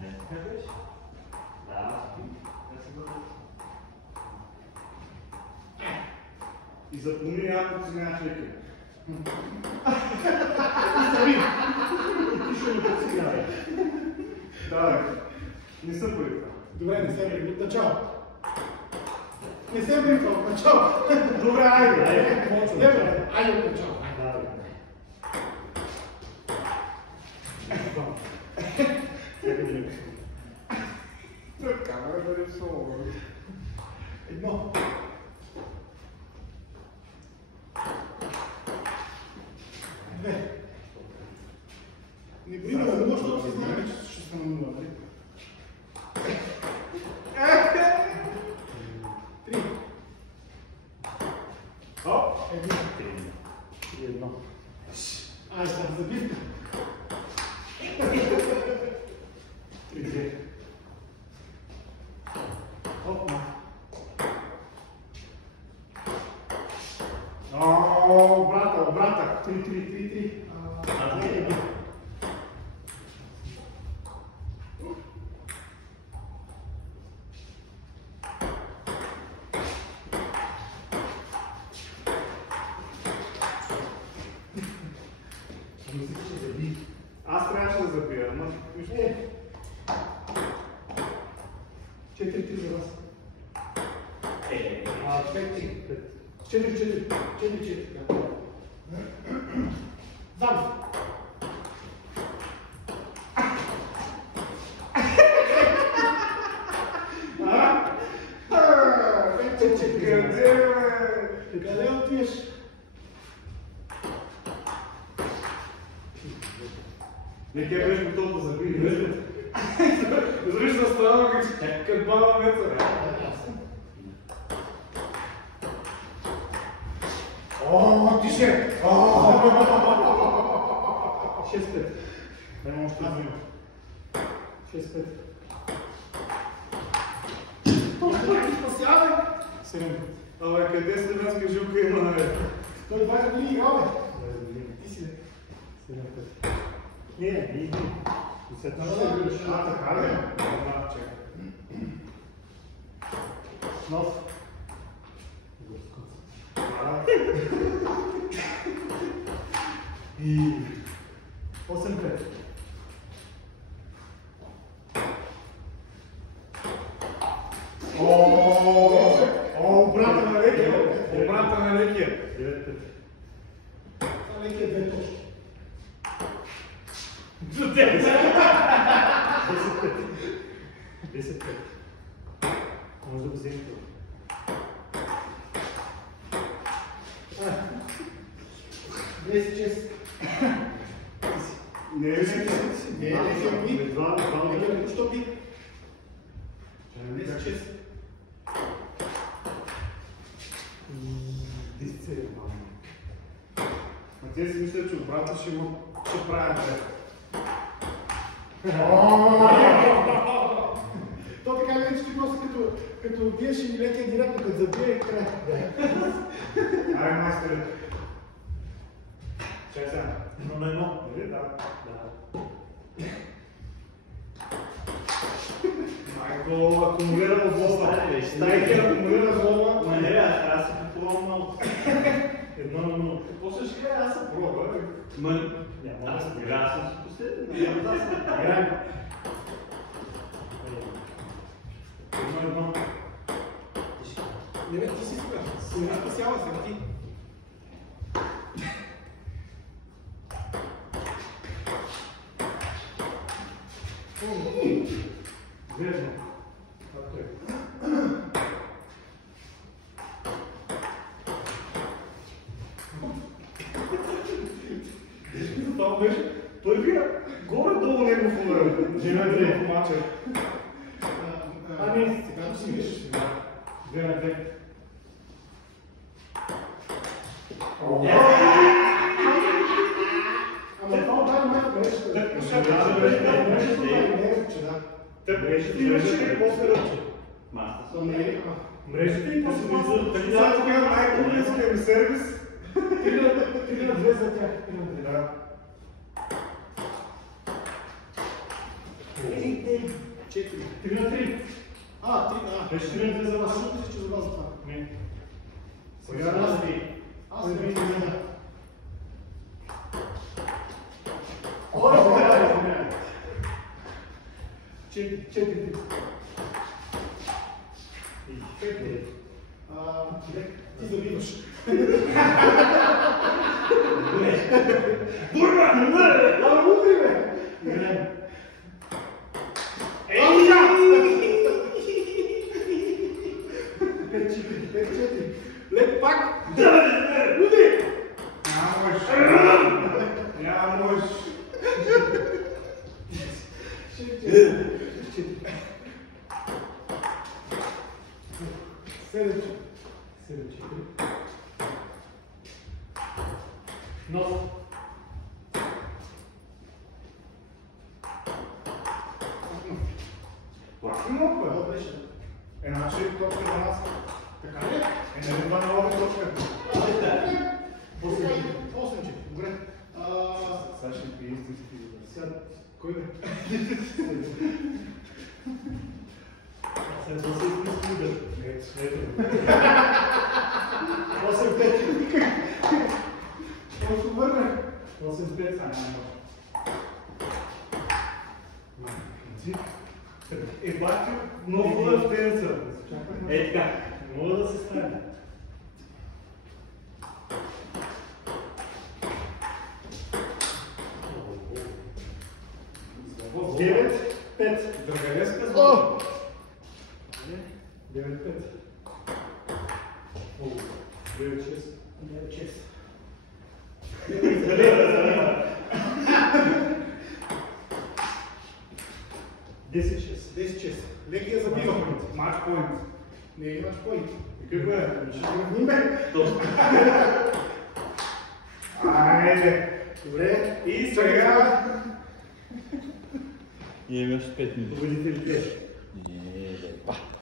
Не, така беше. Да, и запомни някакво си нямаш леки. Ти ще ми подсигнава. Да, не съм бил. Добре, не се бил. От начало. Не се бил от начало. Добре, айде. Айде от начало. Пред камера да рисува. Едно. Две. Не бри на нула, защото си знаем, че ще съм на нула. Три. Оп! Едно. Ай, съм забивка. Три. Оп! О, брата. Три. Аз трябваше да забия, но... Четири за вас. Пет. Четири. Зам. Къде отиваш? Не, тя беше готов да забие. Зриш да става като баба меца. О, тише! 6-5. Не може да взима. 6-5. Спасявай! 7. Абе, къде славянска жилка има наред? Той 20 години играл, бе. Ти си, 7-5. Не. Така ли? Да, чакай. Нов. И... 8-5. Обрата на лекия. 9-5. Това леки е 2 точки. 10-5. Може да го вземете. Не е ли си? Не е ли си? Два. Що би? 10-6. 10. А те си мислят, че обратно ще правят бе. То така не че ти просто като биеш и лекия директно, като забие и край. Ай, майстер. Чай сега. Но на едно. Нали? Да. Майко, акумулира злоба. Лекия акумулира злоба. Ма не, аз си купувам много. 1-0. Какво ще кажа? Аз съм проба. Аз съм си последен. Играем. 1-1. Не бе, ти си сега. Сега спасява сега ти. Верно. Както е. Това беше. Той вие горе-долу негов удар. Живете в мача. Ами, сега си виж. 2-2. Ама това дай майка беше. Мрежите имаше ли по-сръче? Мрежите и по-сръче. Сега тогава най-публиския ми сервис. 3-2 за тях. Да. 4. 3 на 3. Беше 4 на 3 за вас. Аз мисля, че за вас това. Не. Сега аз ти. Аз не видим. Ой, сега. 4. Ти забиваш. Бурба! Ама утре, бе! Не. Ей, да! 5-4. Лек пак! Утре! Няма можеш. 7-4. Но. Платимо, бе. Това беше. Значи точка за нас. Така ли? Нали това не лови точка. 8-4. Добре. Сега ще ти истински добър. Сега, кой бе? Сега да се изпуска. Ето. 8-5. Ще върне. 8-5. Бати, много хубав тенца. Е така, не мога да се стане. Девет, пет. Драгалеска. О! 9-5. 9-6. 10-6. 10-6. Леки я забива. Матч поинт. Не имаш поинт. Какво е? Ще го вниме. Айде. Добре. И сега... И имаш 5 минути. Победителите. Не, бе.